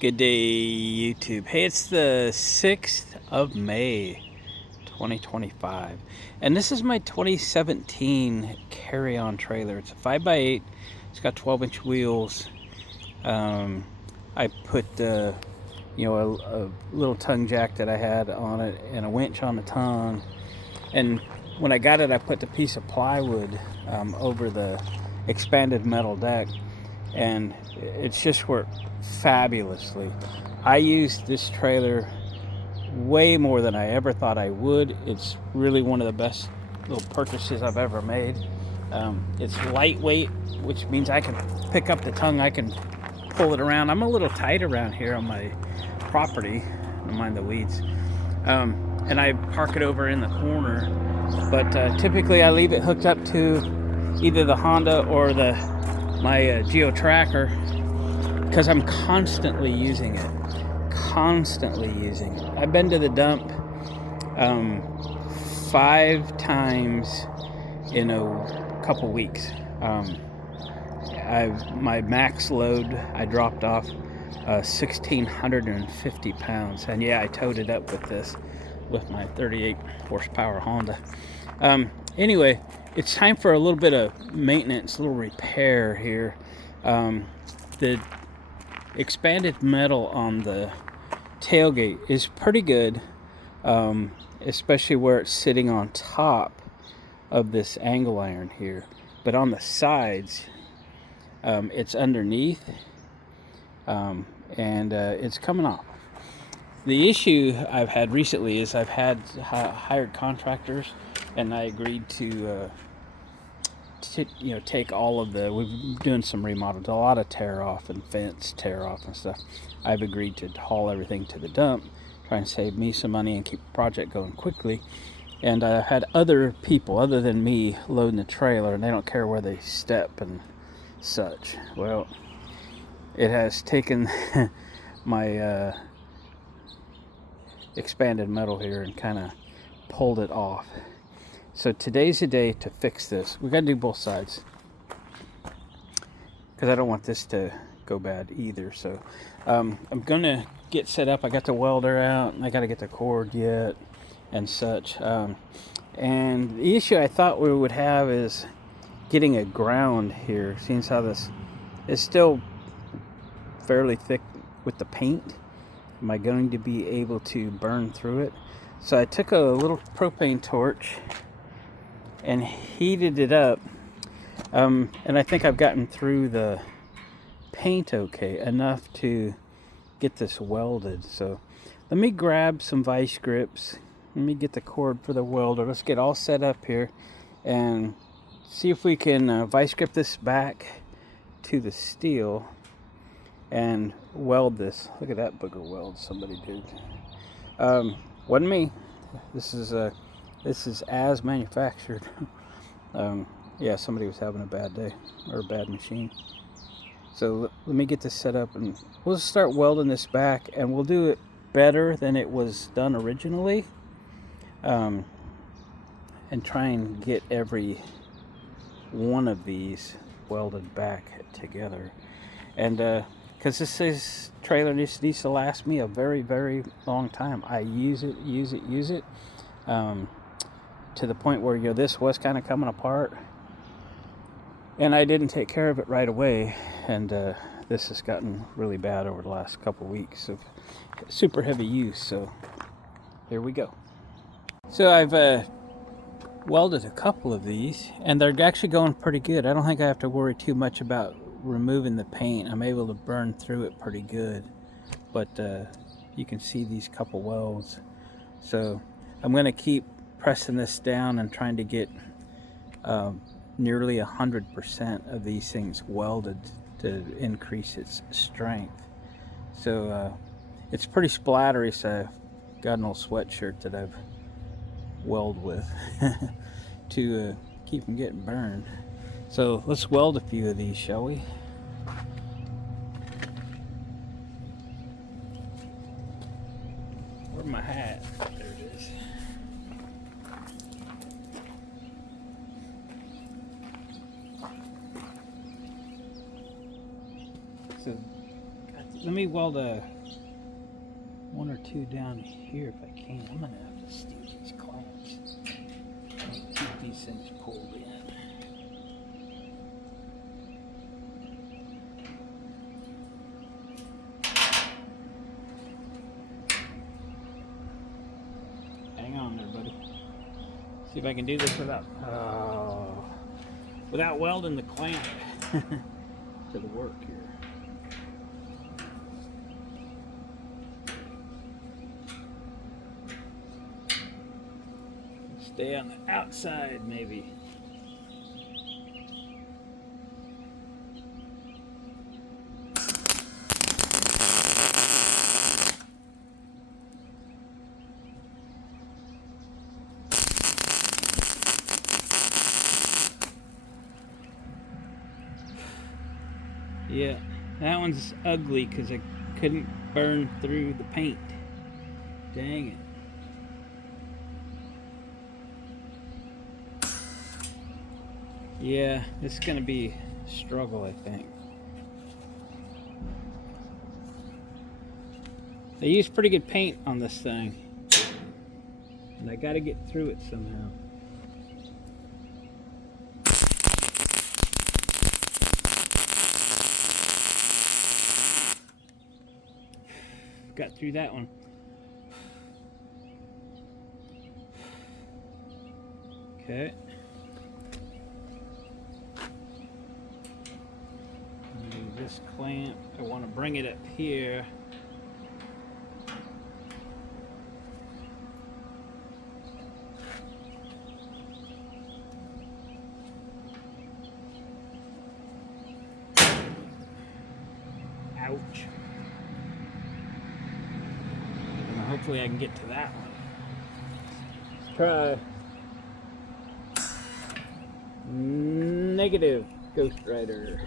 Good day, YouTube. Hey, it's the 6th of May, 2025. And this is my 2017 carry-on trailer. It's a 5x8. It's got 12-inch wheels. I put, a little tongue jack that I had on it and a winch on the tongue. And when I got it, I put the piece of plywood over the expanded metal deck. And it's just worked fabulously. I used this trailer way more than I ever thought I would. It's really one of the best little purchases I've ever made. It's lightweight, which means I can pick up the tongue, I can pull it around. I'm a little tight around here on my property, don't mind the weeds, and I park it over in the corner, but typically I leave it hooked up to either the Honda or my Geo Tracker, because I'm constantly using it. I've been to the dump 5 times in a couple weeks. My max load, I dropped off 1,650 pounds, and yeah, I towed it up with my 38 horsepower Honda. Anyway, it's time for a little bit of maintenance, a little repair here. The expanded metal on the tailgate is pretty good, especially where it's sitting on top of this angle iron here. But on the sides, it's underneath, and it's coming off. The issue I've had recently is I've had hired contractors, and I agreed to take all of we've doing some remodels, a lot of tear off and fence tear off and stuff. I've agreed to haul everything to the dump, try and save me some money and keep the project going quickly. And I had other people other than me loading the trailer, and they don't care where they step and such. Well, it has taken my expanded metal here and kind of pulled it off. So today's the day to fix this. We got to do both sides, because I don't want this to go bad either. So I'm gonna get set up. I got the welder out, and I got to get the cord yet and such. And the issue I thought we would have is getting a ground here, seeing how this is still fairly thick with the paint. Am I going to be able to burn through it? So I took a little propane torch and heated it up, and I think I've gotten through the paint okay, enough to get this welded. So let me grab some vice grips, let me get the cord for the welder, let's get all set up here and see if we can vice grip this back to the steel and weld this. Look at that booger weld somebody did. Wasn't me. This is as manufactured. Yeah, somebody was having a bad day or a bad machine. So let me get this set up, and we'll start welding this back, and we'll do it better than it was done originally, and try and get every one of these welded back together. And because this trailer needs to last me a very, very long time. I use it to the point where this was kind of coming apart, and I didn't take care of it right away, and this has gotten really bad over the last couple weeks of super heavy use. So here we go. So I've welded a couple of these, and they're actually going pretty good. I don't think I have to worry too much about removing the paint. I'm able to burn through it pretty good, but you can see these couple welds. So I'm going to keep pressing this down and trying to get nearly 100% of these things welded to increase its strength. So it's pretty splattery, so I've got an old sweatshirt that I've welded with to keep them getting burned. So let's weld a few of these, shall we? Where's my hat? There it is. So got let me weld a one or two down here if I can. I'm gonna have to steal these clamps. Keep these things pulled in. Hang on there, buddy. See if I can do this without welding the clamp to the work here. Stay on the outside, maybe. Yeah, that one's ugly because I couldn't burn through the paint. Dang it. Yeah, this is gonna be a struggle, I think. They use pretty good paint on this thing, and I gotta get through it somehow. Got through that one. Okay. This clamp, I want to bring it up here. Ouch. And hopefully I can get to that one. Let's try. Negative, Ghost Rider.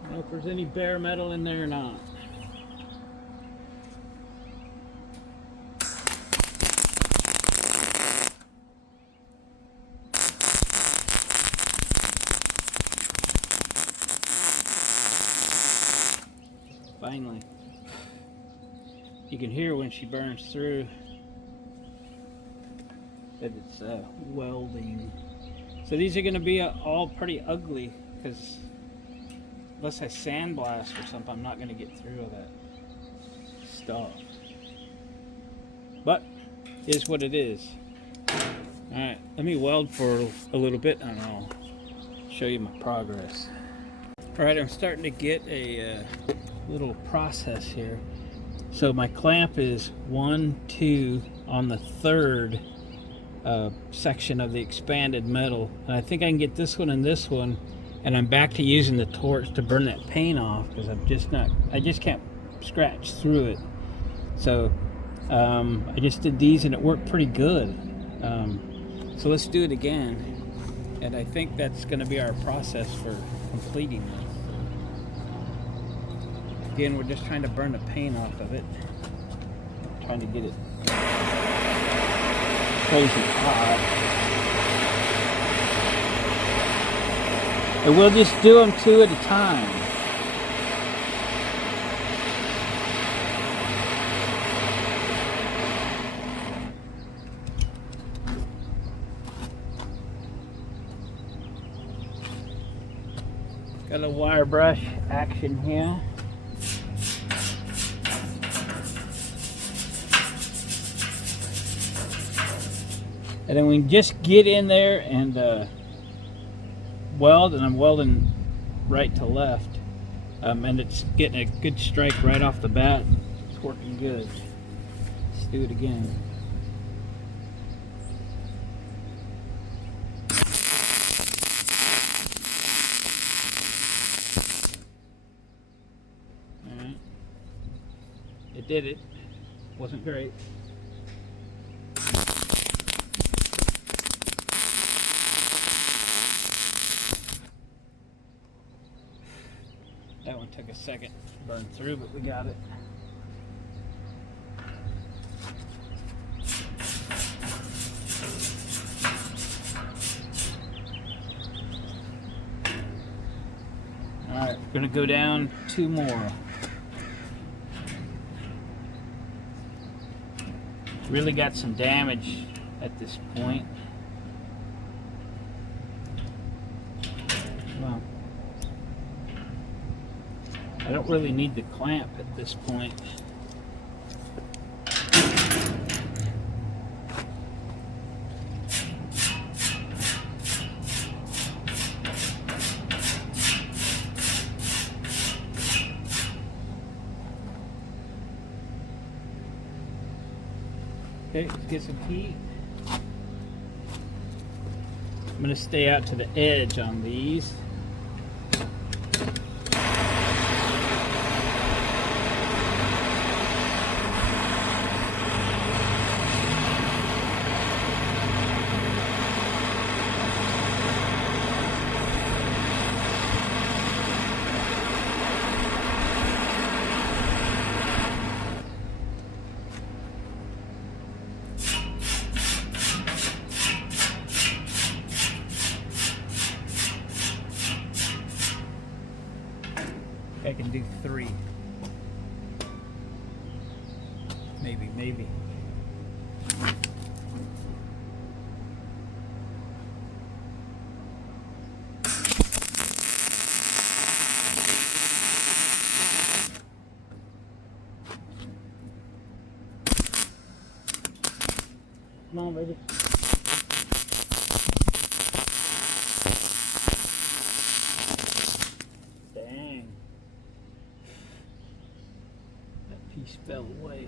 I don't know if there's any bare metal in there or not. Finally. You can hear when she burns through that it's welding. So these are going to be all pretty ugly because unless I sandblast or something, I'm not going to get through all that stuff. But it is what it is. Alright, let me weld for a little bit and I'll show you my progress. Alright, I'm starting to get a little process here. So my clamp is 1, 2 on the third section of the expanded metal, and I think I can get this one and this one, and I'm back to using the torch to burn that paint off because I just can't scratch through it. So I just did these and it worked pretty good. So let's do it again, and I think that's going to be our process for completing this. Again, we're just trying to burn the paint off of it. Trying to get it crazy hot. And we'll just do them 2 at a time. Got a wire brush action here. And then we can just get in there and weld, and I'm welding right to left. And it's getting a good strike right off the bat. It's working good. Let's do it again. Alright. It did it. Wasn't great. That one Took a second to burn through, but we got it. Alright, we're gonna go down 2 more. Really got some damage at this point. Well, I don't really need the clamp at this point. Okay, let's get some heat. I'm going to stay out to the edge on these. I can do 3. Maybe. Come on, baby. Dang. That piece fell away.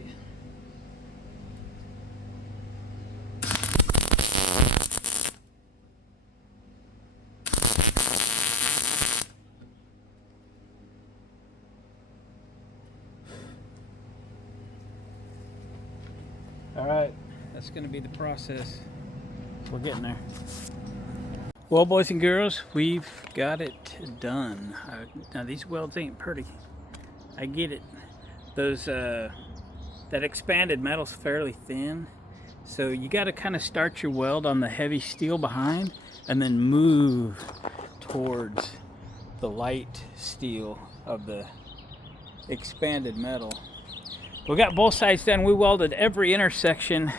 All right, that's going to be the process. We're getting there. Well, boys and girls, we've got it done. Now these welds ain't pretty. I get it. Those that expanded metal's fairly thin, so you got to kind of start your weld on the heavy steel behind, and then move towards the light steel of the expanded metal. We got both sides done. We welded every intersection,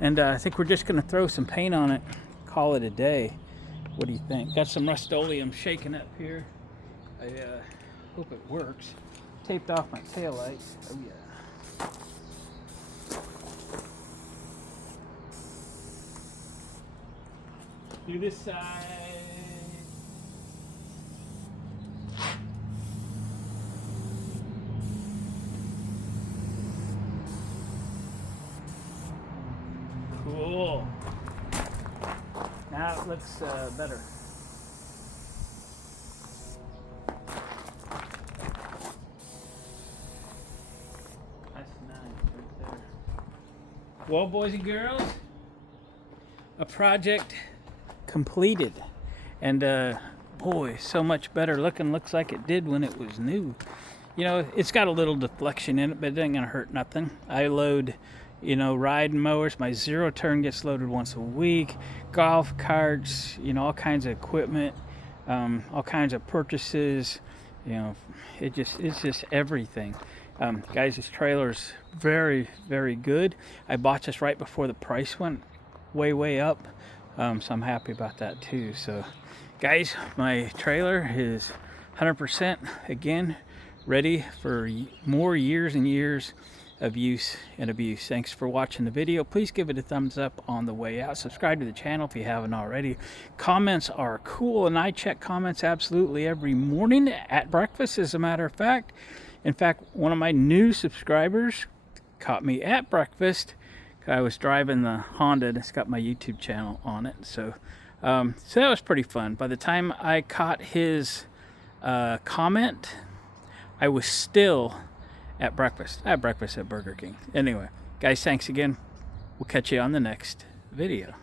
and I think we're just going to throw some paint on it, call it a day. What do you think? Got some Rust-Oleum shaking up here. I hope it works. Taped off my taillight. Oh yeah. Do this side. Cool. Now it looks better. That's nice right there. Well, boys and girls, a project completed. And boy, so much better looking. Looks like it did when it was new. You know, it's got a little deflection in it, but it ain't gonna hurt nothing. I load, you know, riding mowers. My zero turn gets loaded once a week. Golf carts, you know, all kinds of equipment, all kinds of purchases. You know, it's just everything. Guys, this trailer's very, very good. I bought this right before the price went way up, so I'm happy about that too. So, guys, my trailer is 100% again ready for more years and years of use and abuse. Thanks for watching the video. Please give it a thumbs up on the way out. Subscribe to the channel if you haven't already. Comments are cool, and I check comments absolutely every morning at breakfast, as a matter of fact. In fact, one of my new subscribers caught me at breakfast. I was driving the Honda, and it's got my YouTube channel on it. So that was pretty fun. By the time I caught his comment, I was still at breakfast. I had breakfast at Burger King. Anyway, guys, thanks again. We'll catch you on the next video.